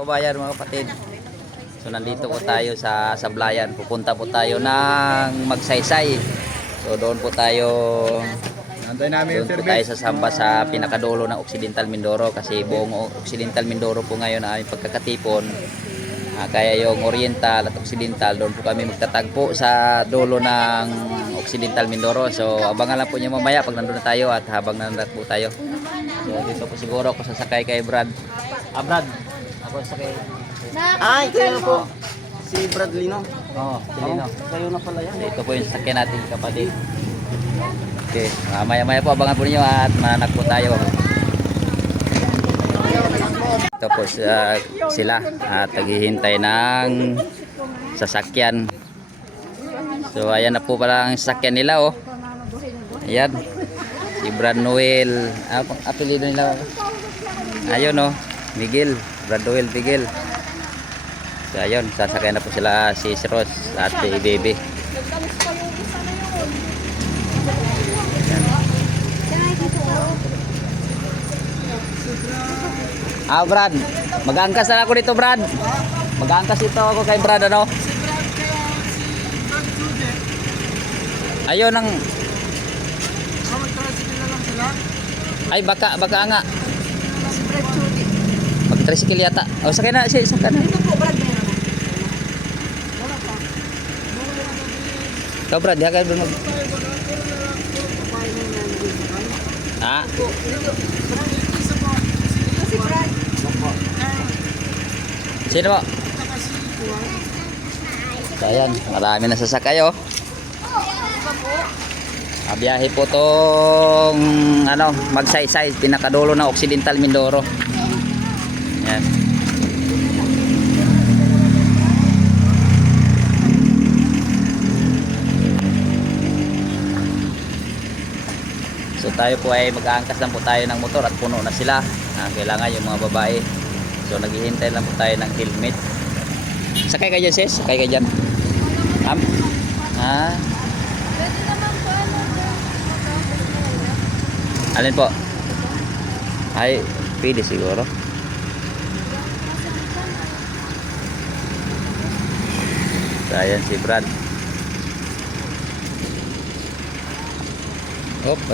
kababayan, mga kapatid. So nandito po tayo sa Sablayan. Pupunta po tayo ng Magsaysay. So doon po tayo sa Samba sa pinakadulo ng Occidental Mindoro, kasi buong Occidental Mindoro po ngayon ang aming pagkakatipon. Kaya yung Oriental at Occidental, doon po kami magtatagpo sa dulo ng Occidental Mindoro. So abangan lang po niyo mamaya pag nandun na tayo at habang nandun po tayo. So dito po siguro ako sasakay kay Brad. Brad, ako sasakay. Ito yun po. Si Bradley, no? Oo, Lino. Kayo na pala yan. Ito po yung sasakyan natin, kapatid. Okay, maya-maya po abangan po niyo at mananak po tayo. Ito po sila at naghihintay ng sasakyan. So ayan na po pala ang sasakyan nila, oh. Ayan. Si Brad Noel. Apelido nila. Ayun, oh. Miguel. Brad Noel Miguel. So ayun, sasakyan na po sila, si Rose at si Baby. Brad, mag-aangkas na ako dito, Brad. Mag-aangkas ito ako kay Brad, ano? Ayun ang... Ay, baka nga. Mag-tricycle yata. O, sakay na siya, sakay na. Ikaw, Brad, diha kayo doon mag... Sino po? So, ayan, marami na sasakay, oh. Biyahe po tong Magsaysay, pinakadulo ng Occidental Mindoro. Ayan. So tayo po ay mag-aangkas lang po tayo ng motor at puno na sila. Kailangan yung mga babae. So naghihintay lang po tayo ng helmet. Sakay ka dyan, sis? Sakay ka dyan. Alin po? Ay, pwede siguro. So ayan si Brad.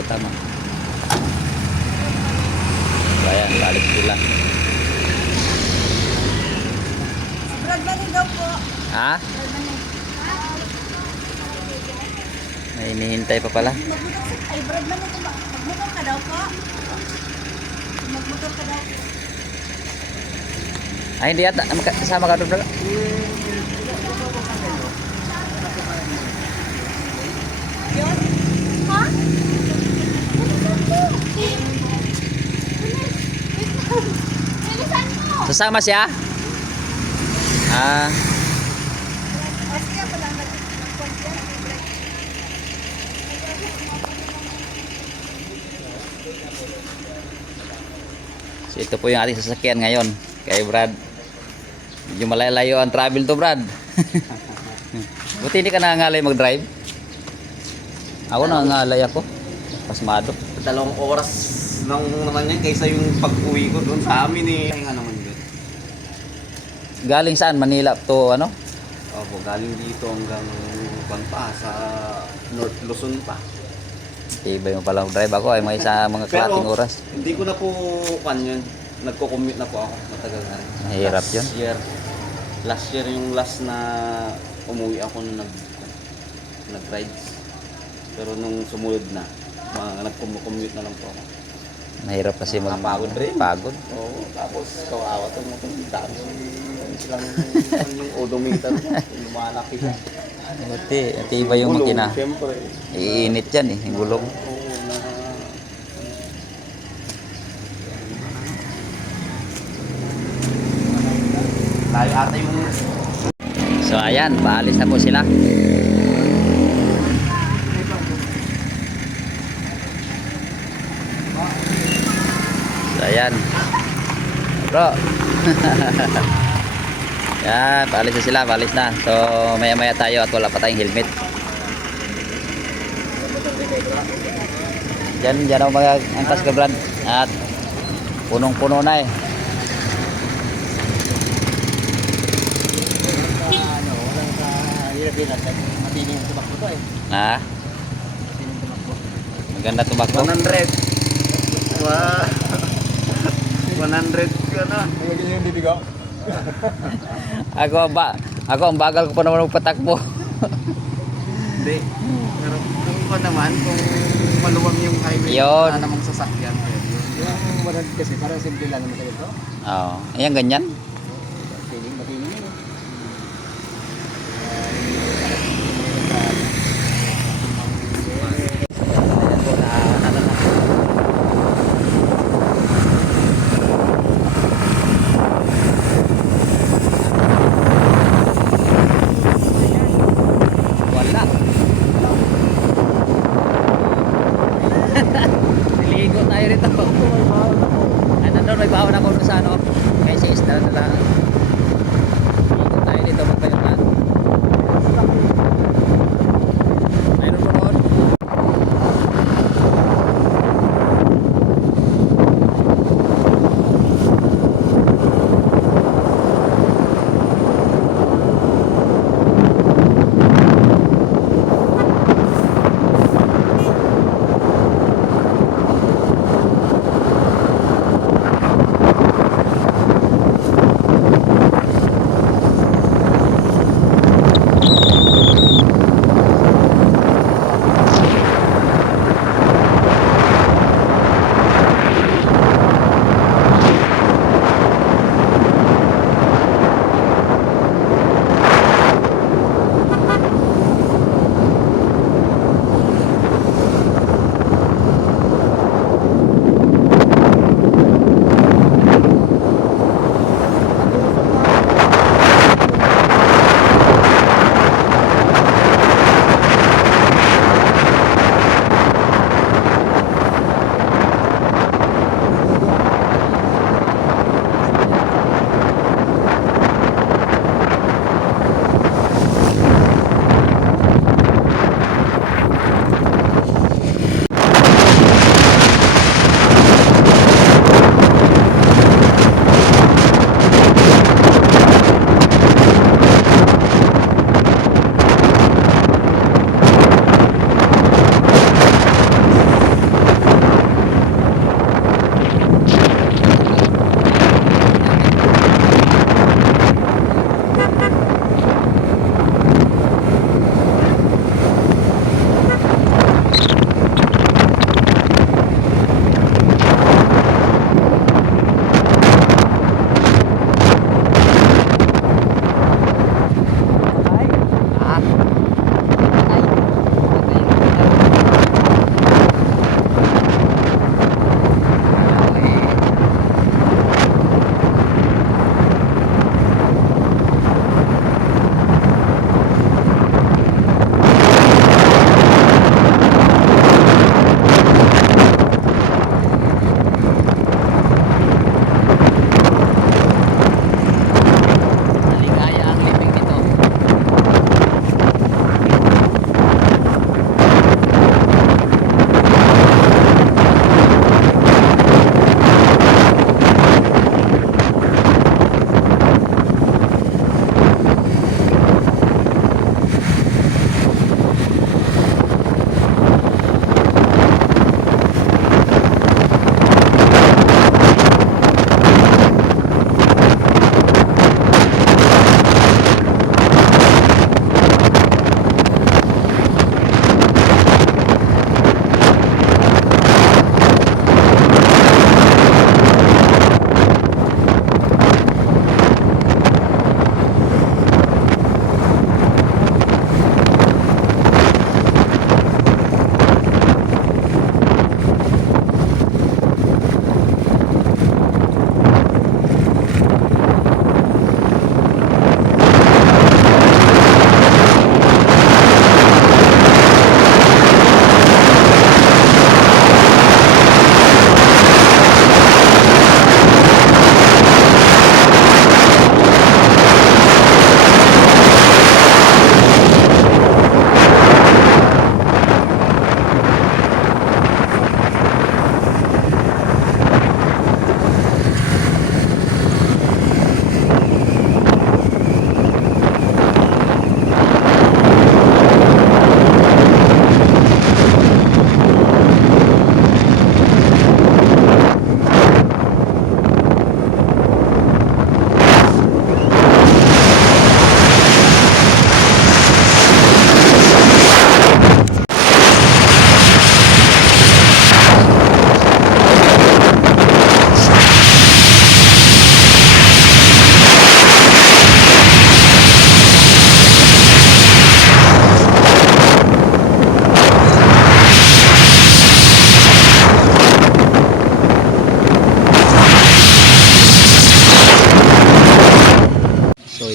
Tama. So ayan, balik sila. Brad Manning daw po. May hinihintay pa pala. Ay, Brad Manning, magmotor ka daw po. Magmotor ka daw. Ay, hindi yata. Kasama ka doon, Brad. Yun? Ha? Bilisan mo! Sasama siya? So ito po yung ating sasakyan ngayon kay Brad. Medyo malayo ang travel to, Brad. Buti hindi ka nangangalay mag-drive. Ako nangangalay ako. Pasmado. 2 oras lang naman yan kaysa yung pag-uwi ko doon sa amin eh. Ay nga naman doon. Galing saan? Manila to ano? Opo, galing dito hanggang pa sa North Luzon pa. Iba yung palang drive ako ay may isa mga kalating oras. Hindi ko na po yun. Nagko-commute na po ako. Matagal na rin. Mahirap yun. Last year yung last na umuwi ako nung nag-rides. Pero nung sumunod na, nag-commute na lang po ako. Mahirap kasi Pagod rin. Pagod. Oo, tapos kawawa itong matang silang yung odometer. Lumalaki siya. Buti, iba yung makina. Siyempre. Iinit yan eh, yung gulong. Tayo ata yung... So ayan, paalis na po sila. So ayan. Bro. Yan, paalis na sila, paalis na. So maya-maya tayo at wala pa tayong helmet. Diyan ako mag-angkas ka, Brad. At punong-puno na eh. bilat-bilat. Matindi yung tumakbo to eh. Ha? Matindi yung tumakbo. Maganda tumakbo. 100. Wow. 100 ka na. Nagiging yung bibigo. Ako ang bagal ko pa naman magpatakbo. Hindi. Pero kung pa naman, kung maluwang yung highway, Yun. wala namang sasakyan. Yung 100 kasi parang simple lang naman ito. Oo. Ayan, ganyan. Matindi yun. Ayan po na ano na. Wala. Niligo tayo rito. Ano doon, may bawon ako sa ano. Kay sister na lang. Niligo tayo dito magpayunan. Mayroon po doon.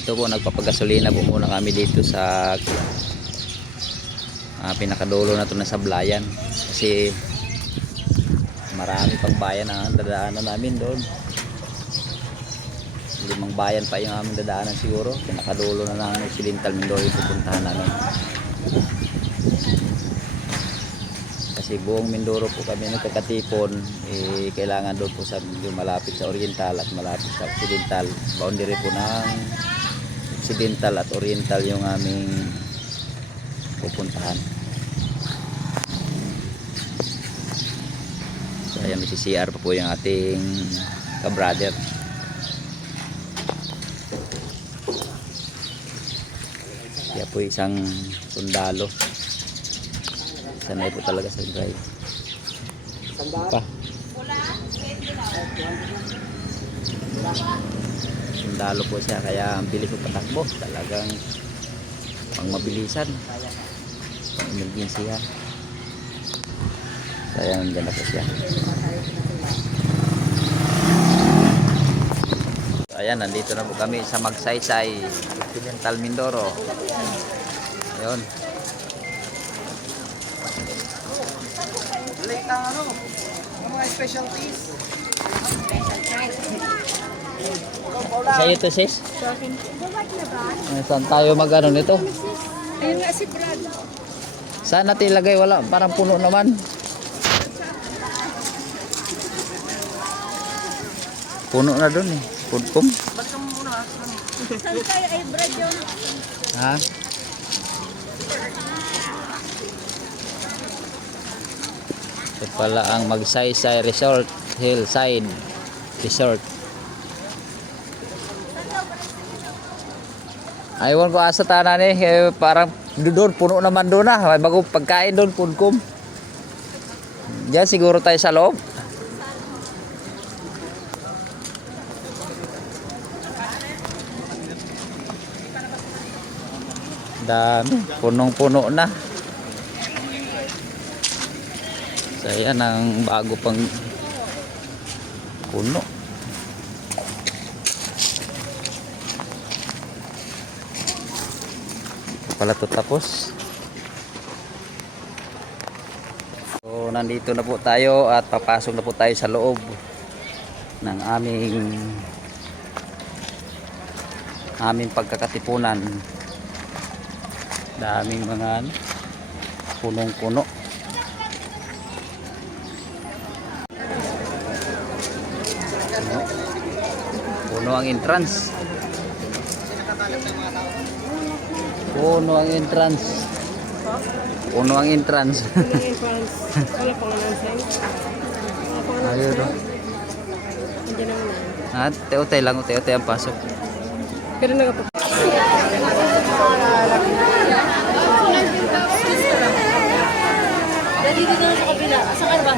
ito po, nagpapagasolina po muna kami dito sa pinakadulo na to na Sablayan. Kasi marami pang bayan ang dadaanan namin doon. 5 bayan pa yung aming dadaanan siguro. Pinakadulo na ng Occidental Mindoro yung pupuntahan namin. Kasi buong Mindoro po kami nagkakatipon, kailangan doon po sa yung malapit sa Oriental at malapit sa Occidental. Boundary po ng Occidental at Oriental yung aming pupuntahan. So ayan, may CCR pa po yung ating ka-brother. Kaya po isang sundalo. Sanay po talaga sa drive. Pa. Sundalo po siya, kaya ang bilis po patakbo. Talagang pang mabilisan. Pang emergency yan. So ayan, dyan na po siya. So ayan, nandito na po kami sa Magsaysay, Occidental Mindoro. Ayun. Mga specialties. Sa'yo ito, sis? Saan tayo mag-ano nito? Ayun nga si Brad. Saan natin ilagay? Wala, parang puno naman. Puno na dun eh. Pudkom. Saan tayo ay Brad yun? Ha? Ito pala ang Magsaysay Resort, Hillside Resort. Aywan ko asa tanan eh, parang doon puno naman doon na. May bagong pagkain doon, pudkom. Diyan siguro tayo sa loob. Dami, punong-puno na. So yan ang bago pang puno. Pala to tapos. So nandito na po tayo at papasok na po tayo sa loob ng aming pagkakatipunan. Daming mga punong-puno. Puno ang entrance. Puno ang entrance. Puno ang entrance. Wala pang nansay. Ayun o. Hindi naman yan. Teotay lang. Teotay ang pasok. Pero nagapag... Dali dito na sa kabila. Saan ba?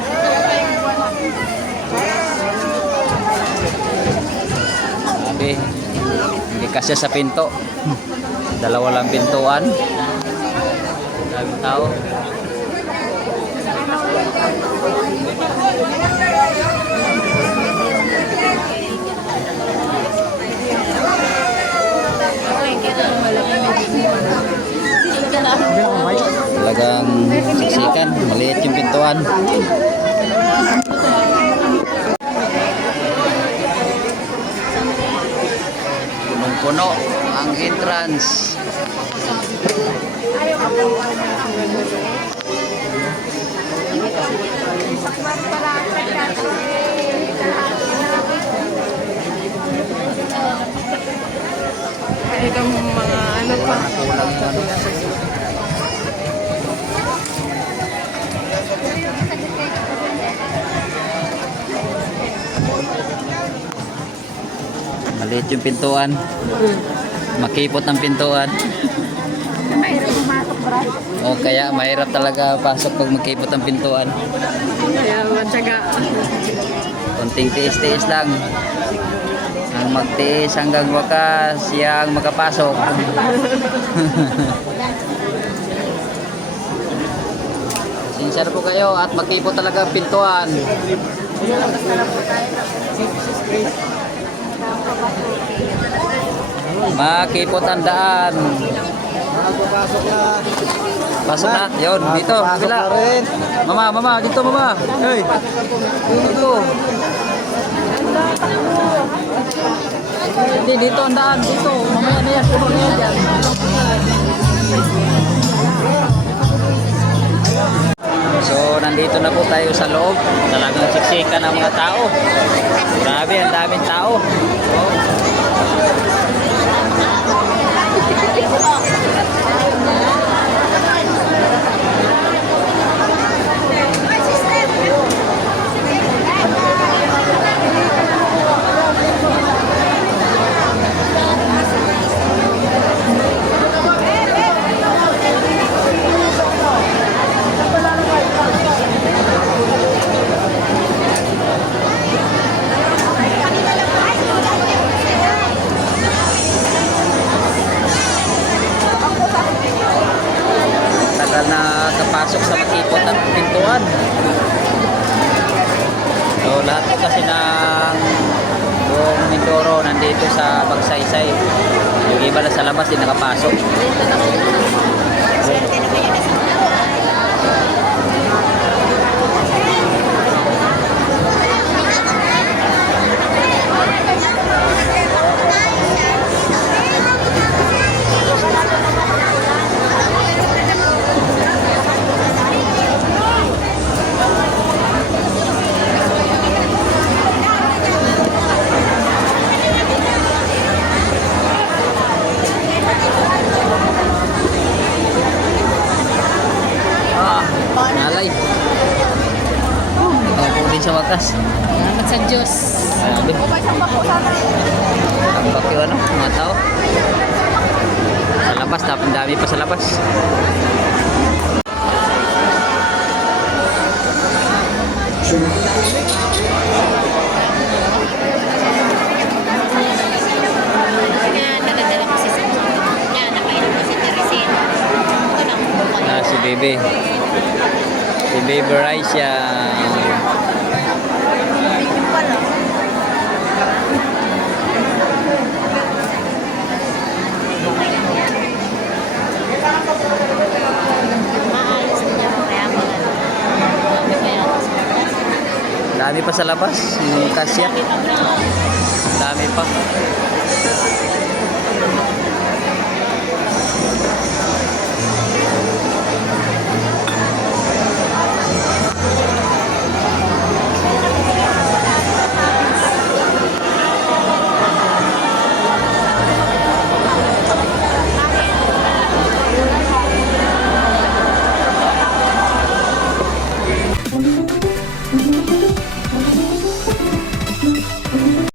Sabi, hindi kasya sa pinto. Dalawa lang pintuan. Daming tao. Talagang siksikan, maliit yung pintuan. Punong-puno ang entrance. Ito mga ano pa. Kulang yung ano. Maliit yung pintuan. Makipot ang pintuan. Mahirap pumasok, Brad. O kaya mahirap talaga pasok pag makipot ang pintuan. Kaya matyaga. Konting tiis-tiis lang. Ang magtiis hanggang wakas siyang makapasok. Sincere po kayo at makipot talaga ang pintuan. Makipot ang daan. Magpapasok na. Pasok na. Yun, dito. Pasok Kabila. na rin. Mama, dito mama. Hey. Dito. Hindi, dito ang daan. Dito. Mamaya na yan. Kumang yan dyan. So, nandito na po tayo sa loob. Talagang siksika ng mga tao. Grabe, ang daming tao. Oh. Tagal na kapasok sa makipot ng pintuan. So lahat po kasi ng buong Mindoro nandito sa Magsaysay. Yung iba na sa labas din nakapasok. Nalay. Ako din sa wakas. Salamat sa Diyos. Grabe. Ang bakyo ano, mga tao. Sa labas, tapos dami pa sa labas. Nga, nadadala ko si Sam. Nga, nakainom ko si Teresina. Ito lang. Si Bebe. Si Bebe Raisha. Maayos na ako. Kaya ako lang. Dami pa yan. Dami pa sa labas. Yung kasya. Dami pa. Dami pa.